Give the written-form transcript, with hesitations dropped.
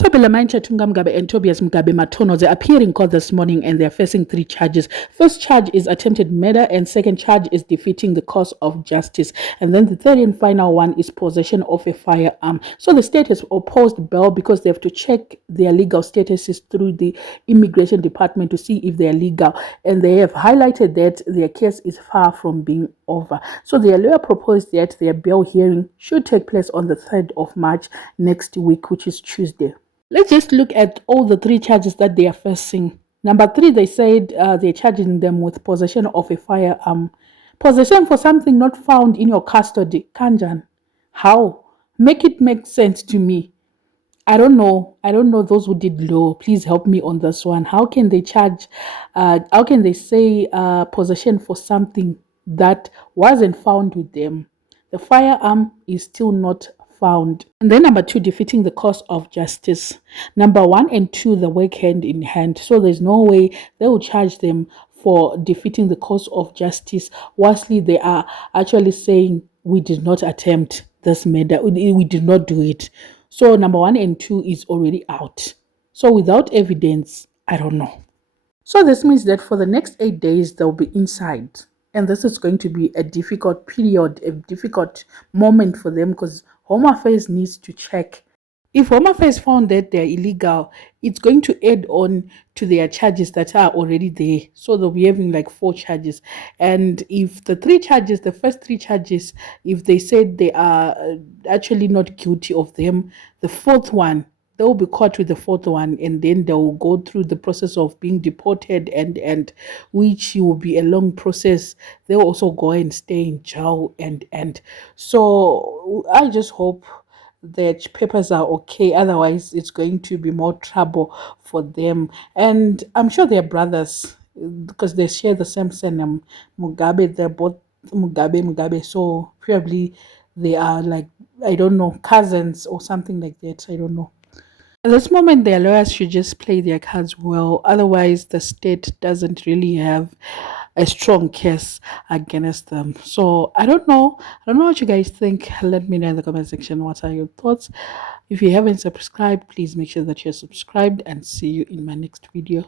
Tobilamine Chatunga Mugabe and Tobias Mugabe Matono, they appeared in court this morning and they're facing 3 charges. First charge is attempted murder and second charge is defeating the cause of justice. And then the third and final one is possession of a firearm. So the state has opposed bail because they have to check their legal statuses through the immigration department to see if they're legal. And they have highlighted that their case is far from being over. So their lawyer proposed that their bail hearing should take place on the 3rd of March next week, which is Tuesday. Let's just look at all the 3 charges that they are facing. Number 3, they said they're charging them with possession of a firearm. Possession for something not found in your custody. Kanjan. How? Make it make sense to me. I don't know. Those who did law. Please help me on this one. How can they charge, how can they say possession for something that wasn't found with them? The firearm is still not found. And then number 2, defeating the cause of justice. Number 1 and 2, they work hand in hand. So there's no way they will charge them for defeating the cause of justice, whilstly they are actually saying we did not attempt this murder, we did not do it. So number 1 and 2 is already out. So without evidence, I don't know. So this means that for the next 8 days, they'll be inside. And this is going to be a difficult period, a difficult moment for them because Home Affairs needs to check. If Home Affairs found that they're illegal, it's going to add on to their charges that are already there. So they'll be having like 4 charges. And if the 3 charges, the first 3 charges, if they said they are actually not guilty of them, the 4th one, they will be caught with the 4th one and then they will go through the process of being deported and which will be a long process. They will also go and stay in jail and so I just hope that papers are okay, otherwise it's going to be more trouble for them. And I'm sure they're brothers because they share the same surname, Mugabe. They're both Mugabe, so probably they are like, I don't know, cousins or something like that. I don't know. At this moment, their lawyers should just play their cards well. Otherwise, the state doesn't really have a strong case against them. So I don't know. I don't know what you guys think. Let me know in the comment section. What are your thoughts? If you haven't subscribed, please make sure that you're subscribed and see you in my next video.